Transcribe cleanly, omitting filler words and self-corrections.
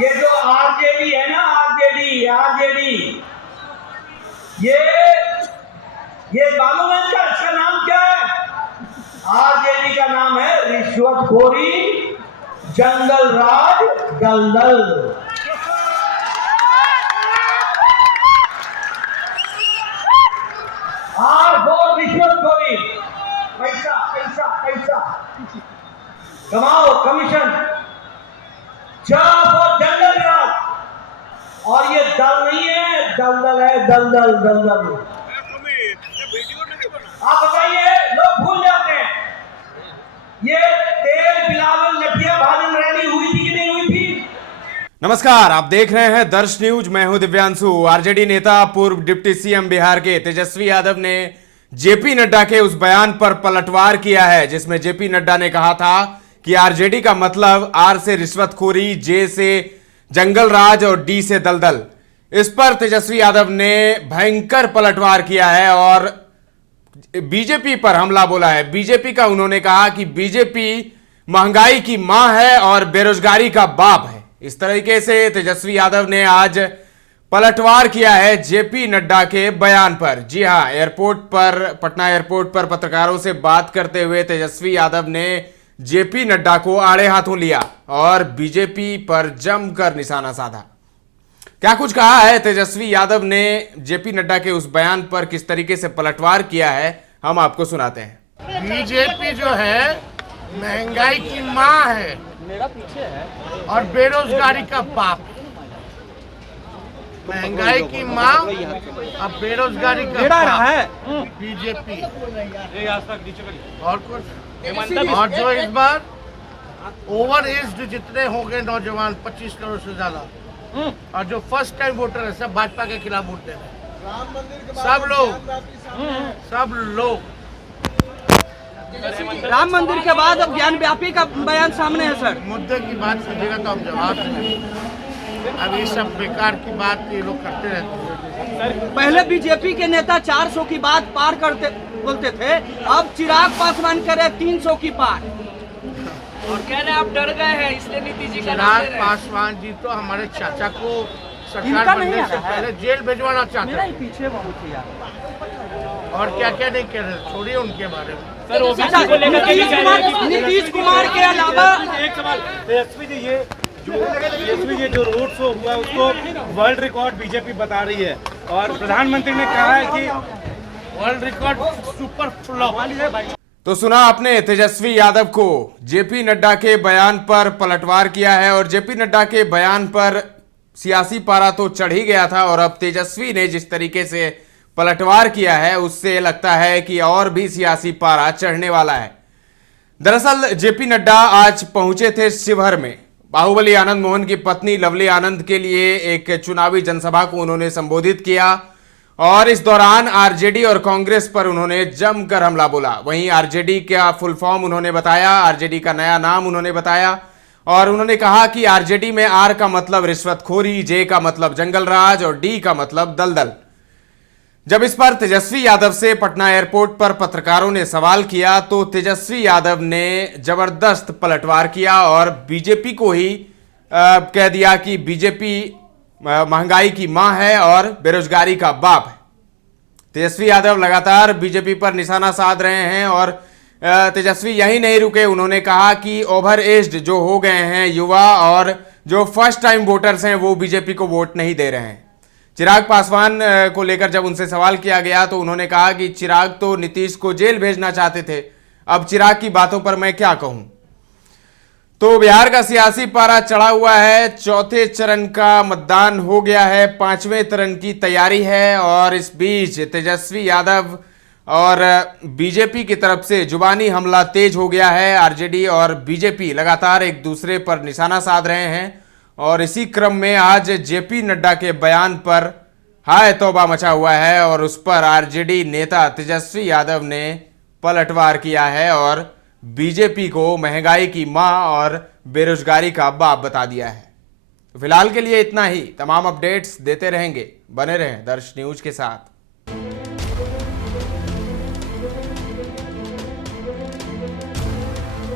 ये जो आरजेडी है ना, आरजेडी आरजेडी, ये मालूम है इसका नाम क्या है? आरजेडी का नाम है रिश्वतखोरी, जंगल राज, दलदल। वो रिश्वतखोरी, पैसा पैसा पैसा कमाओ, कमीशन, वो जंगल राज, और ये दल नहीं है, दलदल है, दलदल दलदल। आप बताइए, लोग भूल जाते हैं ये तेल बिलावल लठिया भाजन रैली हुई थी कि नहीं हुई थी? नमस्कार, आप देख रहे हैं दर्श न्यूज। मैं हूं दिव्यांशु। आरजेडी नेता पूर्व डिप्टी सीएम बिहार के तेजस्वी यादव ने जेपी नड्डा के उस बयान पर पलटवार किया है जिसमें जेपी नड्डा ने कहा था कि आरजेडी का मतलब आर से रिश्वतखोरी, जे से जंगल राज और डी से दलदल। इस पर तेजस्वी यादव ने भयंकर पलटवार किया है और बीजेपी पर हमला बोला है। बीजेपी का उन्होंने कहा कि बीजेपी महंगाई की मां है और बेरोजगारी का बाप है। इस तरीके से तेजस्वी यादव ने आज पलटवार किया है जेपी नड्डा के बयान पर। जी हां, एयरपोर्ट पर, पटना एयरपोर्ट पर पत्रकारों से बात करते हुए तेजस्वी यादव ने जेपी नड्डा को आड़े हाथों लिया और बीजेपी पर जमकर निशाना साधा। क्या कुछ कहा है तेजस्वी यादव ने जेपी नड्डा के उस बयान पर, किस तरीके से पलटवार किया है, हम आपको सुनाते हैं। बीजेपी जो है महंगाई की मां है और बेरोजगारी का बाप। महंगाई की मां और बेरोजगारी का बाप है बीजेपी। और कुछ, और जो इस बार ओवर एज जितने हो गए नौजवान 25 करोड़ से ज्यादा, और जो फर्स्ट टाइम वोटर है सब भाजपा के खिलाफ वोट दे रहे हैं। सब लोग राम मंदिर के बाद अब ज्ञान व्यापी का बयान सामने है सर। मुद्दे की बात कीजिएगा तो हम जवाब देंगे। अब ये सब बेकार की बात ये लोग करते रहते हैं। पहले बीजेपी के नेता 400 की बात पार करते बोलते थे, अब चिराग पासवान करे 300 की पार और कह रहे आप डर गए हैं इसलिए नीतीश जी का नाम ले रहे हैं। पासवान जी तो हमारे चाचा को सरकार बनने से पहले जेल भेजवाना चाहते हैं। पीछे बहुत ही यार। और क्या क्या नहीं कह रहे, छोड़िए उनके बारे में। सर ओबीसी को लेकर नीतीश कुमार के अलावा एक सवाल, तेजस्वी जी जो रोड शो हुआ उसको वर्ल्ड रिकॉर्ड बीजेपी बता रही है और प्रधानमंत्री ने कहा है कि वर्ल्ड रिकॉर्ड सुपर फ्लॉप। तो सुना आपने तेजस्वी यादव को, जेपी नड्डा के बयान पर पलटवार किया है और जेपी नड्डा के बयान पर सियासी पारा तो चढ़ ही गया था और अब तेजस्वी ने जिस तरीके से पलटवार किया है उससे लगता है कि और भी सियासी पारा चढ़ने वाला है। दरअसल जेपी नड्डा आज पहुंचे थे शिवहर में। बाहुबली आनंद मोहन की पत्नी लवली आनंद के लिए एक चुनावी जनसभा को उन्होंने संबोधित किया और इस दौरान आरजेडी और कांग्रेस पर उन्होंने जमकर हमला बोला। वहीं आरजेडी का फुल फॉर्म उन्होंने बताया, आरजेडी का नया नाम उन्होंने बताया और उन्होंने कहा कि आरजेडी में आर का मतलब रिश्वतखोरी, जे का मतलब जंगल राज और डी का मतलब दलदल। जब इस पर तेजस्वी यादव से पटना एयरपोर्ट पर पत्रकारों ने सवाल किया तो तेजस्वी यादव ने जबरदस्त पलटवार किया और बीजेपी को ही कह दिया कि बीजेपी महंगाई की मां है और बेरोजगारी का बाप है। तेजस्वी यादव लगातार बीजेपी पर निशाना साध रहे हैं और तेजस्वी यही नहीं रुके। उन्होंने कहा कि ओवर एज्ड जो हो गए हैं युवा और जो फर्स्ट टाइम वोटर्स हैं वो बीजेपी को वोट नहीं दे रहे हैं। चिराग पासवान को लेकर जब उनसे सवाल किया गया तो उन्होंने कहा कि चिराग तो नीतीश को जेल भेजना चाहते थे, अब चिराग की बातों पर मैं क्या कहूं। तो बिहार का सियासी पारा चढ़ा हुआ है। चौथे चरण का मतदान हो गया है, पांचवें चरण की तैयारी है और इस बीच तेजस्वी यादव और बीजेपी की तरफ से जुबानी हमला तेज हो गया है। आरजेडी और बीजेपी लगातार एक दूसरे पर निशाना साध रहे हैं और इसी क्रम में आज जेपी नड्डा के बयान पर हाय तौबा मचा हुआ है और उस पर आरजेडी नेता तेजस्वी यादव ने पलटवार किया है और बीजेपी को महंगाई की मां और बेरोजगारी का बाप बता दिया है। तो फिलहाल के लिए इतना ही। तमाम अपडेट्स देते रहेंगे, बने रहें दर्श न्यूज के साथ।